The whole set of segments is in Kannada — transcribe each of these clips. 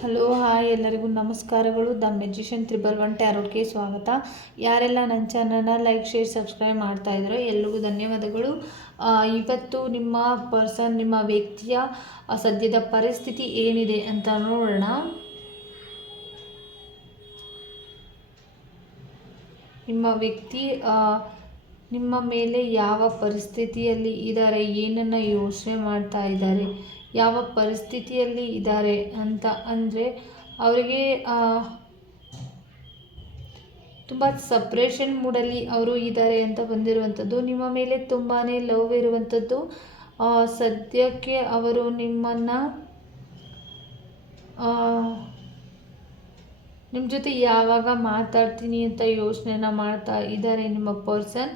ಹಲೋ, ಹಾಯ್ ಎಲ್ಲರಿಗೂ ನಮಸ್ಕಾರಗಳು. ದ ಮೆಜಿಷಿಯನ್ ತ್ರಿಬಲ್ ಒನ್ ಟ್ಯಾರೋಟ್ಗೆ ಸ್ವಾಗತ. ಯಾರೆಲ್ಲ ನನ್ನ ಚಾನಲ್ನ ಲೈಕ್, ಶೇರ್, ಸಬ್ಸ್ಕ್ರೈಬ್ ಮಾಡ್ತಾ ಇದ್ದಾರೋ ಎಲ್ರಿಗೂ ಧನ್ಯವಾದಗಳು. ಇವತ್ತು ನಿಮ್ಮ ಪರ್ಸನ್, ನಿಮ್ಮ ವ್ಯಕ್ತಿಯ ಸದ್ಯದ ಪರಿಸ್ಥಿತಿ ಏನಿದೆ ಅಂತ ನೋಡೋಣ. ನಿಮ್ಮ ವ್ಯಕ್ತಿ ನಿಮ್ಮ ಮೇಲೆ ಯಾವ ಪರಿಸ್ಥಿತಿಯಲ್ಲಿ ಇದ್ದಾರೆ ಏನನ್ನು ಯೋಚನೆ ಮಾಡ್ತಾ ಇದ್ದಾರೆ ಯಾವ ಪರಿಸ್ಥಿತಿಯಲ್ಲಿ ಇದ್ದಾರೆ ಅಂತ ಅಂದರೆ ಅವರಿಗೆ ತುಂಬ ಸಪ್ರೇಷನ್ ಮೂಡಲ್ಲಿ ಅವರು ಇದ್ದಾರೆ ಅಂತ ಬಂದಿರುವಂಥದ್ದು. ನಿಮ್ಮ ಮೇಲೆ ತುಂಬಾ ಲವ್ ಇರುವಂಥದ್ದು. ಸದ್ಯಕ್ಕೆ ಅವರು ನಿಮ್ಮನ್ನು ನಿಮ್ಮ ಜೊತೆ ಯಾವಾಗ ಮಾತಾಡ್ತೀನಿ ಅಂತ ಯೋಚನೆನ ಮಾಡ್ತಾ ಇದ್ದಾರೆ ನಿಮ್ಮ ಪರ್ಸನ್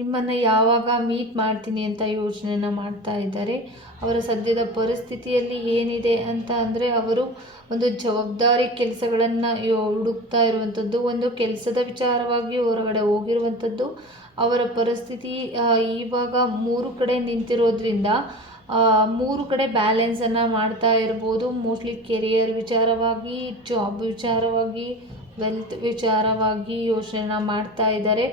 ನಿಮ್ಮನ್ನು ಯಾವಾಗ ಮೀಟ್ ಮಾಡ್ತೀನಿ ಅಂತ ಯೋಚನೆನ ಮಾಡ್ತಾ ಇದ್ದಾರೆ. ಅವರ ಸದ್ಯದ ಪರಿಸ್ಥಿತಿಯಲ್ಲಿ ಏನಿದೆ ಅಂತ ಅಂದರೆ ಅವರು ಒಂದು ಜವಾಬ್ದಾರಿ ಕೆಲಸಗಳನ್ನು ಹುಡುಕ್ತಾ ಇರುವಂಥದ್ದು ಒಂದು ಕೆಲಸದ ವಿಚಾರವಾಗಿ ಹೊರಗಡೆ ಹೋಗಿರುವಂಥದ್ದು ಅವರ ಪರಿಸ್ಥಿತಿ ಇವಾಗ ಮೂರು ಕಡೆ ನಿಂತಿರೋದ್ರಿಂದ ಮೂರು ಕಡೆ ಬ್ಯಾಲೆನ್ಸನ್ನು ಮಾಡ್ತಾ ಇರ್ಬೋದು. ಮೋಸ್ಟ್ಲಿ ಕೆರಿಯರ್ ವಿಚಾರವಾಗಿ ಜಾಬ್ ವಿಚಾರವಾಗಿ ವೆಲ್ತ್ ವಿಚಾರವಾಗಿ ಯೋಚನೆನ ಮಾಡ್ತಾ ಇದ್ದಾರೆ.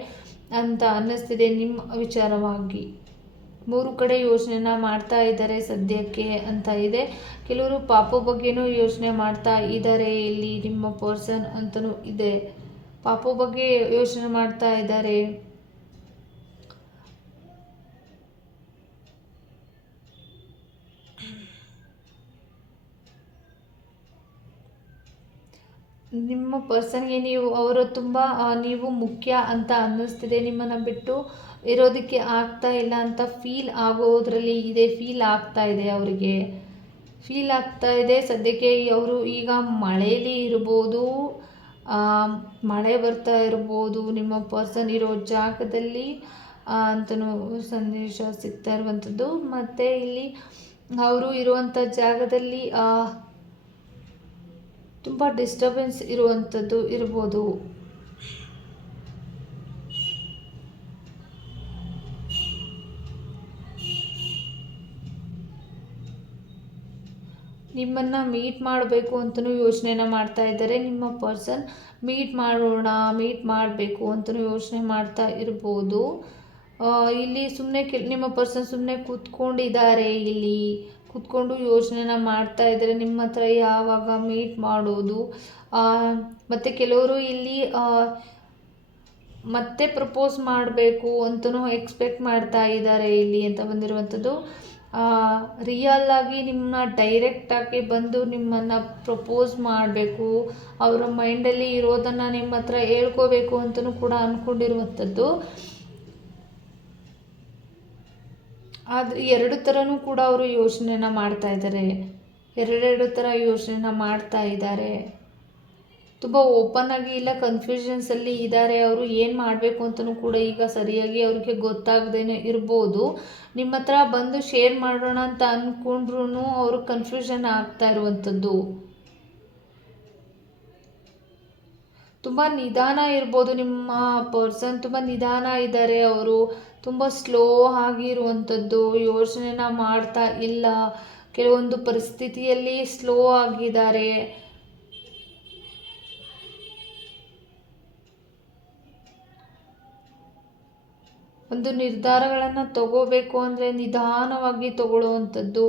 ಅಂತ ಅನ್ನಿಸ್ತಿದೆ ನಿಮ್ಮ ವಿಚಾರವಾಗಿ. ಮೂರು ಕಡೆ ಯೋಚನೆನ ಮಾಡ್ತಾ ಇದ್ದಾರೆ ಸದ್ಯಕ್ಕೆ ಅಂತ ಇದೆ. ಕೆಲವರು ಪಾಪ ಬಗ್ಗೆನೂ ಯೋಚನೆ ಮಾಡ್ತಾ ಇದ್ದಾರೆ. ಇಲ್ಲಿ ನಿಮ್ಮ ಪರ್ಸನ್ ಅಂತಲೂ ಇದೆ. ಪಾಪ ಬಗ್ಗೆ ಯೋಚನೆ ಮಾಡ್ತಾ ಇದ್ದಾರೆ. ನಿಮ್ಮ ಪರ್ಸನ್ಗೆ ನೀವು, ಅವರು ತುಂಬ ನೀವು ಮುಖ್ಯ ಅಂತ ಅನ್ನಿಸ್ತಿದೆ. ನಿಮ್ಮನ್ನು ಬಿಟ್ಟು ಇರೋದಕ್ಕೆ ಆಗ್ತಾ ಇಲ್ಲ ಅಂತ ಫೀಲ್ ಆಗೋದ್ರಲ್ಲಿ ಇದೆ ಫೀಲ್ ಆಗ್ತಾ ಇದೆ ಅವರಿಗೆ. ಫೀಲ್ ಆಗ್ತಾ ಇದೆ. ಸದ್ಯಕ್ಕೆ ಅವರು ಈಗ ಮಳೆಯಲ್ಲಿ ಇರ್ಬೋದು ಮಳೆ ಬರ್ತಾ ಇರ್ಬೋದು. ನಿಮ್ಮ ಪರ್ಸನ್ ಇರೋ ಜಾಗದಲ್ಲಿ ಅಂತಲೂ ಸಂದೇಶ ಸಿಗ್ತಾ ಇರುವಂಥದ್ದು. ಮತ್ತು ಇಲ್ಲಿ ಅವರು ಇರುವಂಥ ಜಾಗದಲ್ಲಿ ತುಂಬ ಡಿಸ್ಟರ್ಬೆನ್ಸ್ ಇರುವಂಥದ್ದು ಇರ್ಬೋದು. ನಿಮ್ಮನ್ನು ಮೀಟ್ ಮಾಡಬೇಕು ಅಂತಲೂ ಯೋಚನೆನ ಮಾಡ್ತಾ ಇದ್ದಾರೆ. ನಿಮ್ಮ ಪರ್ಸನ್ ಮೀಟ್ ಮಾಡೋಣ ಮೀಟ್ ಮಾಡಬೇಕು ಅಂತಲೂ ಯೋಚನೆ ಮಾಡ್ತಾ ಇರ್ಬೋದು. ಇಲ್ಲಿ ಸುಮ್ಮನೆ ಕೆಲ್ ನಿಮ್ಮ ಪರ್ಸನ್ ಸುಮ್ಮನೆ ಕೂತ್ಕೊಂಡಿದ್ದಾರೆ ಇಲ್ಲಿ. ಕೂತ್ಕೊಂಡು ಯೋಚನೆನ ಮಾಡ್ತಾ ಇದ್ದಾರೆ ನಿಮ್ಮ ಹತ್ರ ಯಾವಾಗ ಮೀಟ್ ಮಾಡೋದು? ಮತ್ತು ಕೆಲವರು ಇಲ್ಲಿ ಮತ್ತೆ ಪ್ರಪೋಸ್ ಮಾಡಬೇಕು ಅಂತಲೂ ಎಕ್ಸ್ಪೆಕ್ಟ್ ಮಾಡ್ತಾ ಇದ್ದಾರೆ ಇಲ್ಲಿ ಅಂತ ಬಂದಿರುವಂಥದ್ದು. ರಿಯಲ್ ಆಗಿ ನಿಮ್ಮನ್ನ ಡೈರೆಕ್ಟಾಗಿ ಬಂದು ನಿಮ್ಮನ್ನು ಪ್ರಪೋಸ್ ಮಾಡಬೇಕು, ಅವರ ಮೈಂಡಲ್ಲಿ ಇರೋದನ್ನು ನಿಮ್ಮ ಹತ್ರ ಹೇಳ್ಕೋಬೇಕು ಅಂತಲೂ ಕೂಡ ಅಂದ್ಕೊಂಡಿರುವಂಥದ್ದು ಆದರೆ ಎರಡು ಥರನೂ ಕೂಡ ಅವರು ಯೋಚನೆನ ಮಾಡ್ತಾ ಇದ್ದಾರೆ ಎರಡೆರಡು ಥರ ಯೋಚನೆನ ಮಾಡ್ತಾ ಇದ್ದಾರೆ ತುಂಬ ಓಪನ್ ಆಗಿ ಇಲ್ಲ ಕನ್ಫ್ಯೂಷನ್ಸಲ್ಲಿ ಇದ್ದಾರೆ ಅವರು ಏನು ಮಾಡಬೇಕು ಅಂತಲೂ ಕೂಡ ಈಗ ಸರಿಯಾಗಿ ಅವ್ರಿಗೆ ಗೊತ್ತಾಗದೇ ಇರ್ಬೋದು. ನಿಮ್ಮ ಹತ್ರ ಬಂದು ಶೇರ್ ಮಾಡೋಣ ಅಂತ ಅಂದ್ಕೊಂಡ್ರೂ ಅವರು ಕನ್ಫ್ಯೂಷನ್ ಆಗ್ತಾ ಇರುವಂಥದ್ದು. ತುಂಬ ನಿಧಾನ ಇರ್ಬೋದು ನಿಮ್ಮ ಪರ್ಸನ್ ತುಂಬ ನಿಧಾನ ಇದ್ದಾರೆ ಅವರು. ತುಂಬ ಸ್ಲೋ ಆಗಿರುವಂಥದ್ದು ಯೋಚನೆನ ಮಾಡ್ತಾ ಇಲ್ಲ. ಕೆಲವೊಂದು ಪರಿಸ್ಥಿತಿಯಲ್ಲಿ ಸ್ಲೋ ಆಗಿದ್ದಾರೆ. ಒಂದು ನಿರ್ಧಾರಗಳನ್ನು ತಗೋಬೇಕು ಅಂದರೆ ನಿಧಾನವಾಗಿ ತಗೊಳ್ಳುವಂಥದ್ದು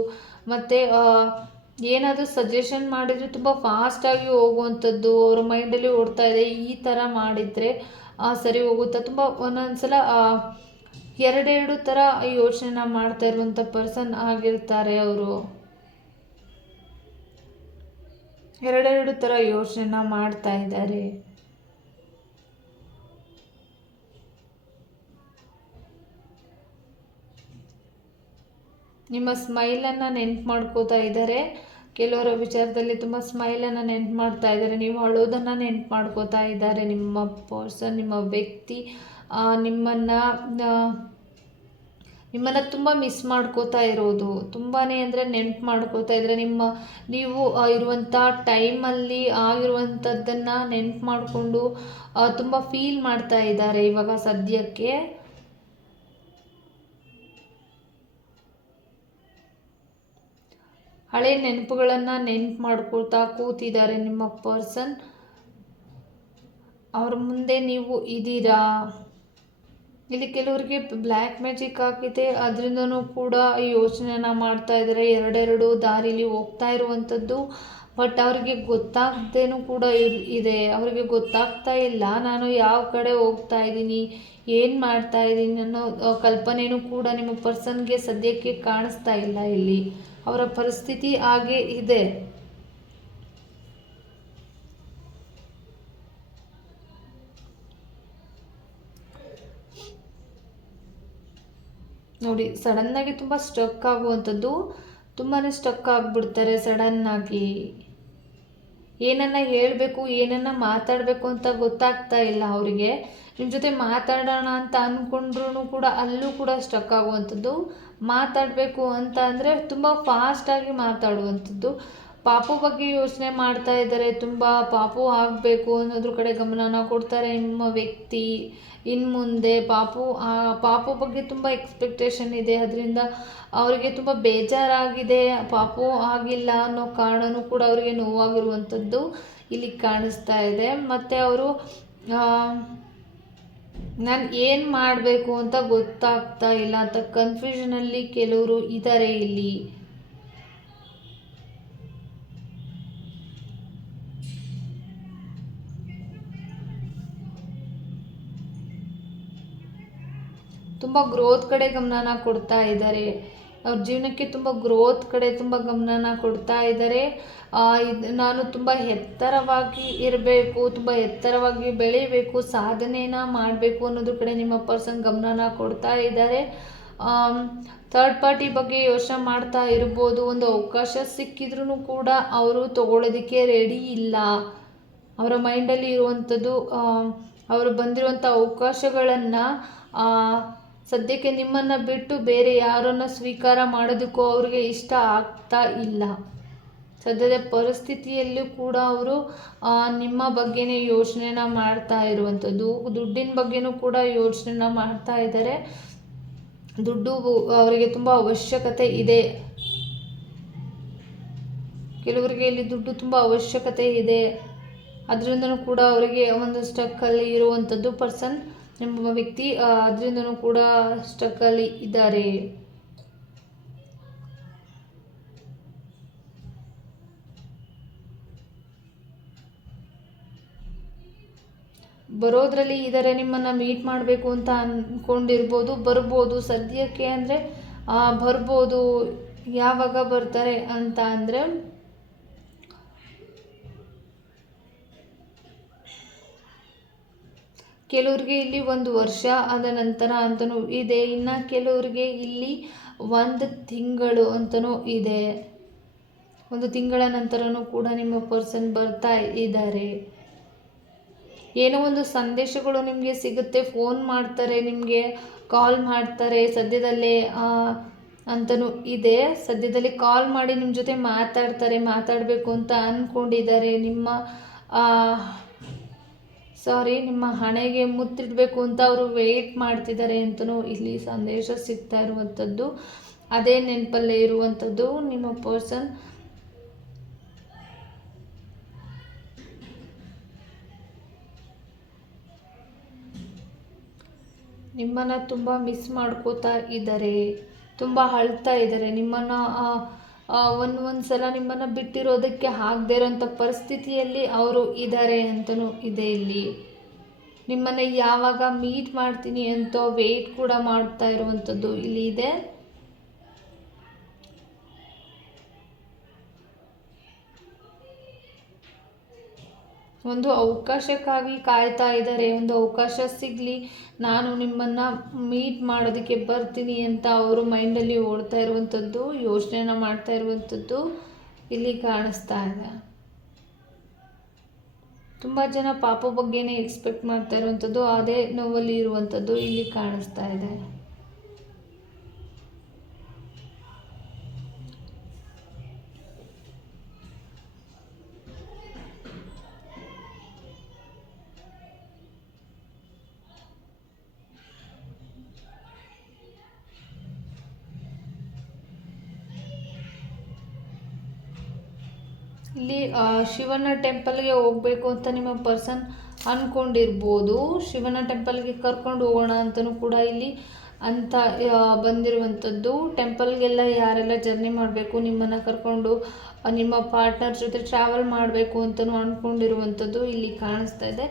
ಮತ್ತು ಏನಾದರೂ ಸಜೆಷನ್ ಮಾಡಿದರೆ ತುಂಬ ಫಾಸ್ಟಾಗಿ ಹೋಗುವಂಥದ್ದು, ಅವ್ರ ಮೈಂಡಲ್ಲಿ ಓಡ್ತಾ ಇದೆ, ಈ ಥರ ಮಾಡಿದರೆ ಸರಿ ಹೋಗುತ್ತಾ? ತುಂಬ ಒಂದೊಂದು ಸಲ ಎರಡೆರಡು ಥರ ಯೋಚನೆನ ಮಾಡ್ತಾ ಇರುವಂಥ ಪರ್ಸನ್ ಆಗಿರ್ತಾರೆ ಅವರು. ಎರಡೆರಡು ಥರ ಯೋಚನೆನ ಮಾಡ್ತಾ ಇದ್ದಾರೆ. ನಿಮ್ಮ ಸ್ಮೈಲನ್ನು ನೆನ್ಪು ಮಾಡ್ಕೋತಾ ಇದ್ದಾರೆ. ಕೆಲವರ ವಿಚಾರದಲ್ಲಿ ತುಂಬ ಸ್ಮೈಲನ್ನು ನೆನ್ಪು ಮಾಡ್ತಾ ಇದ್ದಾರೆ ನೀವು ಅಳೋದನ್ನು ನೆನ್ಪು ಮಾಡ್ಕೋತಾ ಇದ್ದಾರೆ ನಿಮ್ಮ ಪರ್ಸನ್ ನಿಮ್ಮ ವ್ಯಕ್ತಿ ನಿಮ್ಮನ್ನು ನಿಮ್ಮನ್ನು ತುಂಬ ಮಿಸ್ ಮಾಡ್ಕೋತಾ ಇರೋದು. ತುಂಬಾ ಅಂದರೆ ನೆನ್ಪು ಮಾಡ್ಕೋತಾ ಇದ್ದಾರೆ ನಿಮ್ಮ, ನೀವು ಇರುವಂಥ ಟೈಮಲ್ಲಿ ಆಗಿರುವಂಥದ್ದನ್ನು ನೆನ್ಪು ಮಾಡಿಕೊಂಡು ತುಂಬ ಫೀಲ್ ಮಾಡ್ತಾ ಇದ್ದಾರೆ ಇವಾಗ ಸದ್ಯಕ್ಕೆ. ಹಳೆ ನೆನಪುಗಳನ್ನು ನೆನ್ಪು ಮಾಡ್ಕೊಳ್ತಾ ಕೂತಿದ್ದಾರೆ ನಿಮ್ಮ ಪರ್ಸನ್. ಅವ್ರ ಮುಂದೆ ನೀವು ಇದ್ದೀರಾ? ಇಲ್ಲಿ ಕೆಲವರಿಗೆ ಬ್ಲ್ಯಾಕ್ ಮ್ಯಾಜಿಕ್ ಆಗಿದೆ. ಅದರಿಂದನೂ ಕೂಡ ಯೋಚನೆನ ಮಾಡ್ತಾ ಇದ್ದಾರೆ. ಎರಡೆರಡು ದಾರಿಲಿ ಹೋಗ್ತಾ ಇರುವಂಥದ್ದು ಬಟ್ ಅವರಿಗೆ ಗೊತ್ತಾಗದೇನು ಕೂಡ ಇದೆ. ಅವರಿಗೆ ಗೊತ್ತಾಗ್ತಾ ಇಲ್ಲ. ನಾನು ಯಾವ ಕಡೆ ಹೋಗ್ತಾ ಇದ್ದೀನಿ? ಏನು ಮಾಡ್ತಾ ಇದ್ದೀನಿ ಅನ್ನೋ ಕಲ್ಪನೆಯೂ ಕೂಡ ನಿಮ್ಮ ಪರ್ಸನ್ಗೆ ಸದ್ಯಕ್ಕೆ ಕಾಣಿಸ್ತಾ ಇಲ್ಲ ಇಲ್ಲಿ. ಅವರ ಪರಿಸ್ಥಿತಿ ಹಾಗೆ ಇದೆ. ನೋಡಿ ಸಡನ್ನಾಗಿ ತುಂಬ ಸ್ಟಕ್ ಆಗುವಂಥದ್ದು ತುಂಬಾ ಸ್ಟ್ರಕ್ ಆಗಿಬಿಡ್ತಾರೆ ಸಡನ್ನಾಗಿ ಏನನ್ನ ಹೇಳಬೇಕು, ಏನನ್ನ ಮಾತಾಡಬೇಕು ಅಂತ ಗೊತ್ತಾಗ್ತಾ ಇಲ್ಲ ಅವರಿಗೆ. ನಿಮ್ಮ ಜೊತೆ ಮಾತಾಡೋಣ ಅಂತ ಅಂದ್ಕೊಂಡ್ರೂ ಕೂಡ ಅಲ್ಲೂ ಕೂಡ ಸ್ಟಕ್ ಆಗುವಂಥದ್ದು ಮಾತಾಡಬೇಕು ಅಂತ ಅಂದರೆ ತುಂಬ ಫಾಸ್ಟಾಗಿ ಮಾತಾಡುವಂಥದ್ದು. ಪಾಪು ಬಗ್ಗೆ ಯೋಚನೆ ಮಾಡ್ತಾ ಇದ್ದಾರೆ. ತುಂಬ ಪಾಪು ಆಗಬೇಕು ಅನ್ನೋದ್ರ ಕಡೆ ಗಮನನ ಕೊಡ್ತಾರೆ ನಿಮ್ಮ ವ್ಯಕ್ತಿ. ಇನ್ನು ಮುಂದೆ ಪಾಪು ಪಾಪು ಬಗ್ಗೆ ತುಂಬ ಎಕ್ಸ್ಪೆಕ್ಟೇಷನ್ ಇದೆ. ಅದರಿಂದ ಅವರಿಗೆ ತುಂಬ ಬೇಜಾರಾಗಿದೆ. ಪಾಪು ಆಗಿಲ್ಲ ಅನ್ನೋ ಕಾರಣವೂ ಕೂಡ ಅವರಿಗೆ ನೋವಾಗಿರುವಂಥದ್ದು ಇಲ್ಲಿ ಕಾಣಿಸ್ತಾ ಇದೆ. ಮತ್ತು ಅವರು ನಾನು ಏನು ಮಾಡಬೇಕು ಅಂತ ಗೊತ್ತಾಗ್ತಾ ಇಲ್ಲ ಅಂತ ಕನ್ಫ್ಯೂಷನಲ್ಲಿ ಕೆಲವರು ಇದ್ದಾರೆ ಇಲ್ಲಿ. ತುಂಬ ಗ್ರೋತ್ ಕಡೆ ಗಮನನ ಕೊಡ್ತಾ ಇದ್ದಾರೆ ಅವ್ರ ಜೀವನಕ್ಕೆ ತುಂಬ ಗ್ರೋತ್ ಕಡೆ ತುಂಬ ಗಮನನ ಕೊಡ್ತಾ ಇದ್ದಾರೆ. ಇದು, ನಾನು ತುಂಬ ಎತ್ತರವಾಗಿ ಇರಬೇಕು, ತುಂಬ ಎತ್ತರವಾಗಿ ಬೆಳೀಬೇಕು, ಸಾಧನೆನ ಮಾಡಬೇಕು ಅನ್ನೋದ್ರ ಕಡೆ ನಿಮ್ಮ ಪರ್ಸನ್ ಗಮನನ ಕೊಡ್ತಾ ಇದ್ದಾರೆ. ಥರ್ಡ್ ಪಾರ್ಟಿ ಬಗ್ಗೆ ಯೋಚನೆ ಮಾಡ್ತಾ ಇರ್ಬೋದು. ಒಂದು ಅವಕಾಶ ಸಿಕ್ಕಿದ್ರೂ ಕೂಡ ಅವರು ತಗೊಳ್ಳೋದಕ್ಕೆ ರೆಡಿ ಇಲ್ಲ. ಅವರ ಮೈಂಡಲ್ಲಿ ಇರುವಂಥದ್ದು ಅವರು ಬಂದಿರುವಂಥ ಅವಕಾಶಗಳನ್ನು ಸದ್ಯಕ್ಕೆ ನಿಮ್ಮನ್ನು ಬಿಟ್ಟು ಬೇರೆ ಯಾರನ್ನು ಸ್ವೀಕಾರ ಮಾಡೋದಕ್ಕೂ ಅವ್ರಿಗೆ ಇಷ್ಟ ಆಗ್ತಾ ಇಲ್ಲ. ಸದ್ಯದ ಪರಿಸ್ಥಿತಿಯಲ್ಲೂ ಕೂಡ ಅವರು ನಿಮ್ಮ ಬಗ್ಗೆನೇ ಯೋಚನೆನ ಮಾಡ್ತಾ ಇರುವಂಥದ್ದು. ದುಡ್ಡಿನ ಬಗ್ಗೆನೂ ಕೂಡ ಯೋಚನೆನ ಮಾಡ್ತಾ ಇದ್ದಾರೆ. ದುಡ್ಡು ಅವರಿಗೆ ತುಂಬ ಅವಶ್ಯಕತೆ ಇದೆ. ಕೆಲವರಿಗೆ ಇಲ್ಲಿ ದುಡ್ಡು ತುಂಬ ಅವಶ್ಯಕತೆ ಇದೆ. ಅದರಿಂದನೂ ಕೂಡ ಅವರಿಗೆ ಒಂದು ಸ್ಟಕ್ಕಲ್ಲಿ ಇರುವಂಥದ್ದು ಪರ್ಸನ್ ನಿಮ್ಮ ವ್ಯಕ್ತಿ ಅದರಿಂದನೂ ಕೂಡ ಸ್ಟಕ್ಕಲ್ಲಿ ಇದ್ದಾರೆ. ಬರೋದ್ರಲ್ಲಿ ಇದ್ದಾರೆ ನಿಮ್ಮನ್ನು ಮೀಟ್ ಮಾಡಬೇಕು ಅಂತ ಅಂದ್ಕೊಂಡಿರ್ಬೋದು ಬರ್ಬೋದು. ಸದ್ಯಕ್ಕೆ ಅಂದರೆ ಬರ್ಬೋದು. ಯಾವಾಗ ಬರ್ತಾರೆ ಅಂತ ಅಂದರೆ ಕೆಲವ್ರಿಗೆ ಇಲ್ಲಿ ಒಂದು ವರ್ಷ ಆದ ನಂತರ ಅಂತಲೂ ಇದೆ. ಇನ್ನು ಕೆಲವ್ರಿಗೆ ಇಲ್ಲಿ ಒಂದು ತಿಂಗಳು ಅಂತಲೂ ಇದೆ. ಒಂದು ತಿಂಗಳ ನಂತರನೂ ಕೂಡ ನಿಮ್ಮ ಪರ್ಸನ್ ಬರ್ತಾ ಇದ್ದಾರೆ. ಏನೋ ಒಂದು ಸಂದೇಶಗಳು ನಿಮಗೆ ಸಿಗುತ್ತೆ. ಫೋನ್ ಮಾಡ್ತಾರೆ, ನಿಮಗೆ ಕಾಲ್ ಮಾಡ್ತಾರೆ. ಸದ್ಯದಲ್ಲೇ ಅಂತಲೂ ಇದೆ. ಸದ್ಯದಲ್ಲಿ ಕಾಲ್ ಮಾಡಿ ನಿಮ್ಮ ಜೊತೆ ಮಾತಾಡ್ತಾರೆ. ಮಾತಾಡಬೇಕು ಅಂತ ಅಂದ್ಕೊಂಡಿದ್ದಾರೆ ನಿಮ್ಮ ಸಾರಿ, ನಿಮ್ಮ ಹಣೆಗೆ ಮುತ್ತಿಡಬೇಕು ಅಂತ ಅವರು ವೆಯ್ಟ್ ಮಾಡ್ತಿದ್ದಾರೆ ಅಂತಲೂ ಇಲ್ಲಿ ಸಂದೇಶ ಸಿಗ್ತಾ ಇರುವಂಥದ್ದು ಅದೇ ನೆನಪಲ್ಲೇ ಇರುವಂಥದ್ದು ನಿಮ್ಮ ಪರ್ಸನ್ ನಿಮ್ಮನ್ನು ತುಂಬ ಮಿಸ್ ಮಾಡ್ಕೋತಾ ಇದ್ದಾರೆ ತುಂಬ ಅಳ್ತಾ ಇದ್ದಾರೆ ನಿಮ್ಮನ್ನು ಒಂದು ಒಂದು ಸಲ ನಿಮ್ಮನ್ನು ಬಿಟ್ಟಿರೋದಕ್ಕೆ ಆಗದೇ ಇರೋಂಥ ಪರಿಸ್ಥಿತಿಯಲ್ಲಿ ಅವರು ಇದ್ದಾರೆ ಅಂತಲೂ ಇದೆ ಇಲ್ಲಿ. ನಿಮ್ಮನ್ನು ಯಾವಾಗ ಮೀಟ್ ಮಾಡ್ತೀನಿ ಅಂತ ವೆಯ್ಟ್ ಕೂಡ ಮಾಡ್ತಾ ಇರುವಂಥದ್ದು ಇಲ್ಲಿ ಇದೆ. ಒಂದು ಅವಕಾಶಕ್ಕಾಗಿ ಕಾಯ್ತಾ ಇದ್ದಾರೆ, ಒಂದು ಅವಕಾಶ ಸಿಗಲಿ, ನಾನು ನಿಮ್ಮನ್ನು ಮೀಟ್ ಮಾಡೋದಕ್ಕೆ ಬರ್ತೀನಿ ಅಂತ ಅವರು ಮೈಂಡಲ್ಲಿ ಓಡ್ತಾ ಇರುವಂಥದ್ದು, ಯೋಚನೆನ ಮಾಡ್ತಾ ಇರುವಂಥದ್ದು ಇಲ್ಲಿ ಕಾಣಿಸ್ತಾ ಇದೆ. ತುಂಬ ಜನ ಪಾಪ ಬಗ್ಗೆನೇ ಎಕ್ಸ್ಪೆಕ್ಟ್ ಮಾಡ್ತಾ ಇರುವಂಥದ್ದು, ಅದೇ ನೋವಲ್ಲಿ ಇರುವಂಥದ್ದು ಇಲ್ಲಿ ಕಾಣಿಸ್ತಾ ಇದೆ. ಇಲ್ಲಿ ಶಿವನ ಟೆಂಪಲ್ಗೆ ಹೋಗಬೇಕು ಅಂತ ನಿಮ್ಮ ಪರ್ಸನ್ ಅಂದ್ಕೊಂಡಿರ್ಬೋದು ಶಿವನ ಟೆಂಪಲ್ಗೆ ಕರ್ಕೊಂಡು ಹೋಗೋಣ ಅಂತಲೂ ಕೂಡ ಇಲ್ಲಿ ಅಂತ ಬಂದಿರುವಂಥದ್ದು ಟೆಂಪಲ್ಗೆಲ್ಲ ಯಾರೆಲ್ಲ ಜರ್ನಿ ಮಾಡಬೇಕು, ನಿಮ್ಮನ್ನು ಕರ್ಕೊಂಡು ನಿಮ್ಮ ಪಾರ್ಟ್ನರ್ ಜೊತೆ ಟ್ರಾವೆಲ್ ಮಾಡಬೇಕು ಅಂತಲೂ ಅಂದ್ಕೊಂಡಿರುವಂಥದ್ದು ಇಲ್ಲಿ ಕಾಣಿಸ್ತಾ ಇದೆ.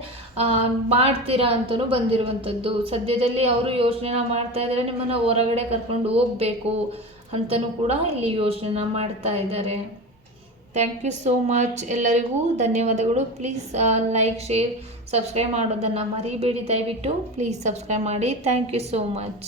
ಮಾಡ್ತೀರಾ ಅಂತಲೂ ಬಂದಿರುವಂಥದ್ದು ಸದ್ಯದಲ್ಲಿ ಅವರು ಯೋಚನೆನ ಮಾಡ್ತಾ ಇದ್ದಾರೆ, ನಿಮ್ಮನ್ನು ಹೊರಗಡೆ ಕರ್ಕೊಂಡು ಹೋಗಬೇಕು ಅಂತಲೂ ಕೂಡ ಇಲ್ಲಿ ಯೋಚನೆನ ಮಾಡ್ತಾ ಇದ್ದಾರೆ. ಥ್ಯಾಂಕ್ ಯು ಸೋ ಮಚ್ ಎಲ್ಲರಿಗೂ ಧನ್ಯವಾದಗಳು. ಪ್ಲೀಸ್ ಲೈಕ್ ಶೇರ್ ಸಬ್ಸ್ಕ್ರೈಬ್ ಮಾಡೋದನ್ನು ಮರಿಬೇಡಿ. ದಯವಿಟ್ಟು ಪ್ಲೀಸ್ ಸಬ್ಸ್ಕ್ರೈಬ್ ಮಾಡಿ. Thank you so much